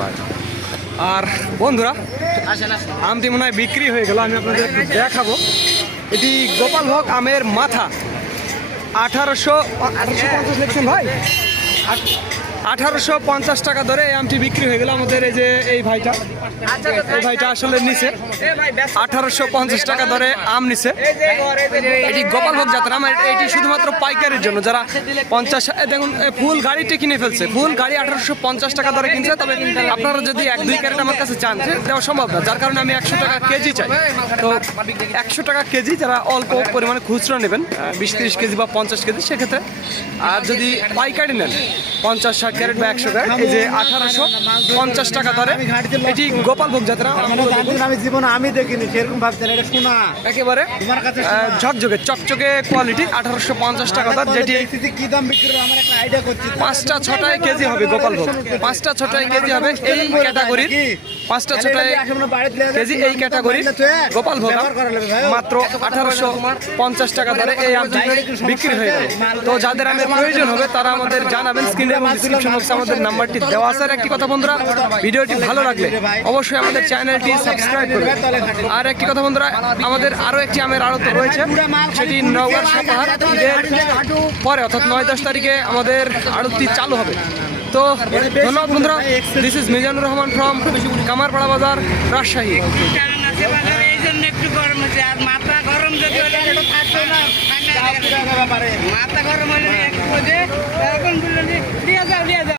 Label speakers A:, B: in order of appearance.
A: পায়। আর বন্ধুরা আমটি মনে হয় বিক্রি হয়ে গেল, আমি আপনাদের দেখাবো। এটি গোপাল হক আমের মাথা। আঠারোশো আঠারোশো পঞ্চাশ লিখছেন ভাই? আঠারোশো পঞ্চাশ টাকা ধরে এই আমটি বিক্রি হয়ে গেল আমাদের এই যে এই ভাইটা। এই ভাইটা আসলে নিচে আঠারোশো পঞ্চাশ টাকা ধরে আম নিছে। এটি গোপালভোগ জাতের আম আর এটি শুধুমাত্র পাইকারির জন্য। যারা পঞ্চাশ দেখুন ফুল গাড়িটি কিনে ফেলছে। ফুল গাড়ি আঠারোশো পঞ্চাশ টাকা ধরে কিনছে। তবে আপনারা যদি এক দুই ক্যারেট আমার কাছে চান দেওয়া সম্ভব না। যার কারণে আমি একশো টাকা কেজি চাই। তো একশো টাকা কেজি যারা অল্প পরিমাণে খুচরো নেবেন বিশ তিরিশ কেজি বা পঞ্চাশ কেজি সেক্ষেত্রে আর যদি পাইকারি নেন পঞ্চাশ ষাট ক্যারেট বা একশো ক্যারেট, এই যে আঠারোশো পঞ্চাশ টাকা ধরে এটি গোপালভোগ যাত্রা।
B: আমি জীবনে আমি দেখিনি সেরকম ভাবছেন এটা শোনা
A: একেবারে ঝকঝকে, চকচকে কোয়ালিটি আঠারোশো পঞ্চাশ টাকা দাম যেটি
B: কি দাম বিক্রি আমার একটা আইডিয়া করছি
A: পাঁচটা ছটায় কেজি হবে গোপালভোগ। পাঁচটা ছটায় কেজি হবে এই ক্যাটাগরির পাঁচটা ছটায় কেজি এই ক্যাটাগরির গোপালভোগ আম। মাত্র আঠারোশো পঞ্চাশ টাকা ধরে এই আমটি বিক্রি হয়ে গেল। তো যাদের আমের প্রয়োজন হবে, তারা আমাদের জানাবেন স্ক্রিনে এবং ডিসক্রিপশন বক্সে আমাদের নাম্বারটি দেওয়া আছে। আর একটি কথা বন্ধুরা ভিডিওটি ভালো লাগলে অবশ্যই আমাদের চ্যানেলটি সাবস্ক্রাইব করবেন। আর একটি কথা বন্ধুরা আমাদের আরও একটি আমের আড়ত রয়েছে। সেটি নওগাঁর সাপাহার। ঈদের পরে অর্থাৎ নয় দশ তারিখে আমাদের আড়তটি চালু হবে। তো ধন্যবাদ বন্ধুরা। This is Mizanur Rahman from Kamarpara Bazar Rajshahi.
C: কারণ আছে